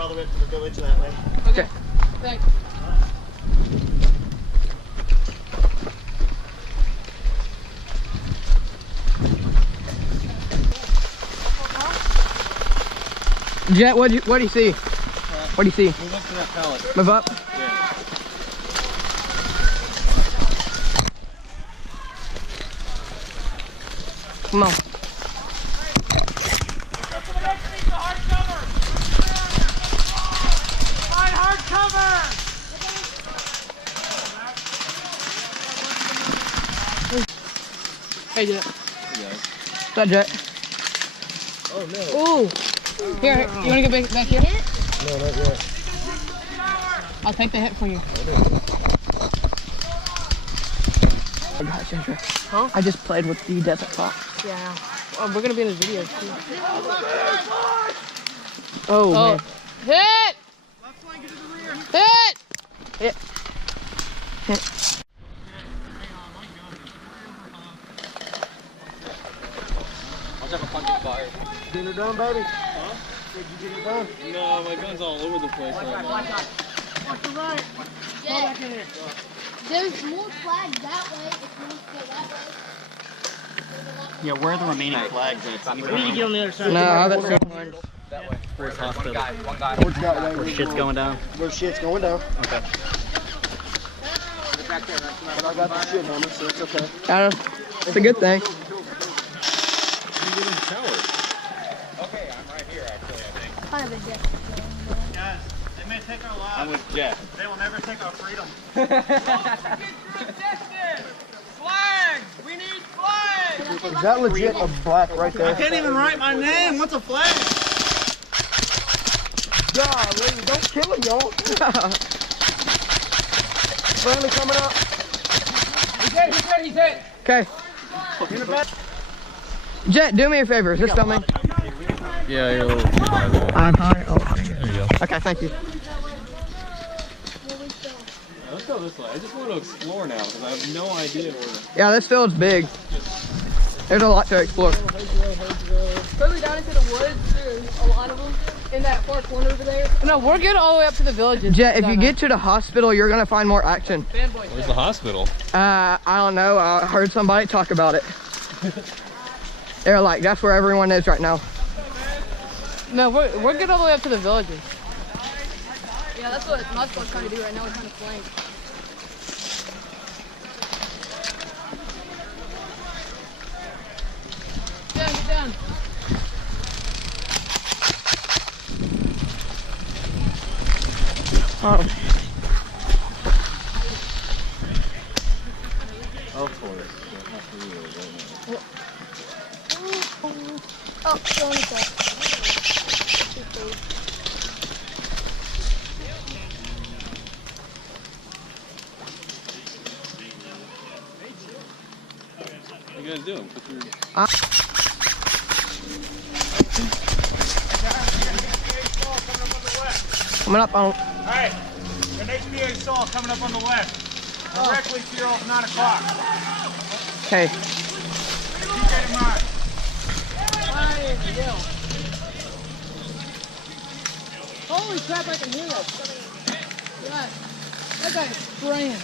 all the way up to the village that way. Okay. Thanks. Jet, what do you see? What do you see? Move up to that pallet. Move up? Yeah. Come on. Find hard cover! Hey, Jet. Hey guys. What's up, Jet? Oh no. Ooh. Here, you want to get back here? No, not yet. I'll take the hit for you. I got Ginger. Huh? I just played with the JetDesertFox. Yeah. Oh, we're gonna be in a video too. Oh, man. Hit! Left flank into the rear. Hit! Hit. Hit. Watch out for punching fire. Getting her done, baby. Huh? Did you get her done? No, my gun's all over the place right now. Watch the right. Go back in here. There's more flags that way if you want to go that way. Yeah, where are the remaining flags at? We need to get on the other side. No, I haven't seen one. That way. Where's hospital? One guy. Towards that way. Where shit's going down. Where shit's going down. Okay. But I got the shit hammer, so it's okay. It's a good thing. You in the shower. Okay, I'm right here actually, I think. Kind of a jet. Guys, they may take our lives. I'm with Jeff. They will never take our freedom. Flags! We need flags! Is that legit a black right there? I can't even write my name. What's a flag? Golly, don't kill him, y'all. Finally coming up. He's hit. Okay. Jet, do me a favor. Is this filming? Yeah, you're a little. I'm high. Oh, There you go. okay, thank you. Let's go this way. I just want to explore now because I have no idea where. Yeah, this field's big. There's a lot to explore. Further down into the woods, there's a lot of them in that far corner over there. No, we're getting all the way up to the villages. Jet, if you get to the hospital, you're gonna find more action. Where's the hospital? I don't know. I heard somebody talk about it. They're like, that's where everyone is right now. No, we're getting all the way up to the villages. Yeah, that's what Multicam's trying to do right now. We're trying to flank. Get down. Oh. Of course. Oh, go in the back. What are you guys doing? Put your... Coming up on. Alright, an HBA saw coming up on the left. Directly to your 9 o'clock. Okay. Keep that in mind. Holy crap, I can hear it. Yeah, that guy's spraying.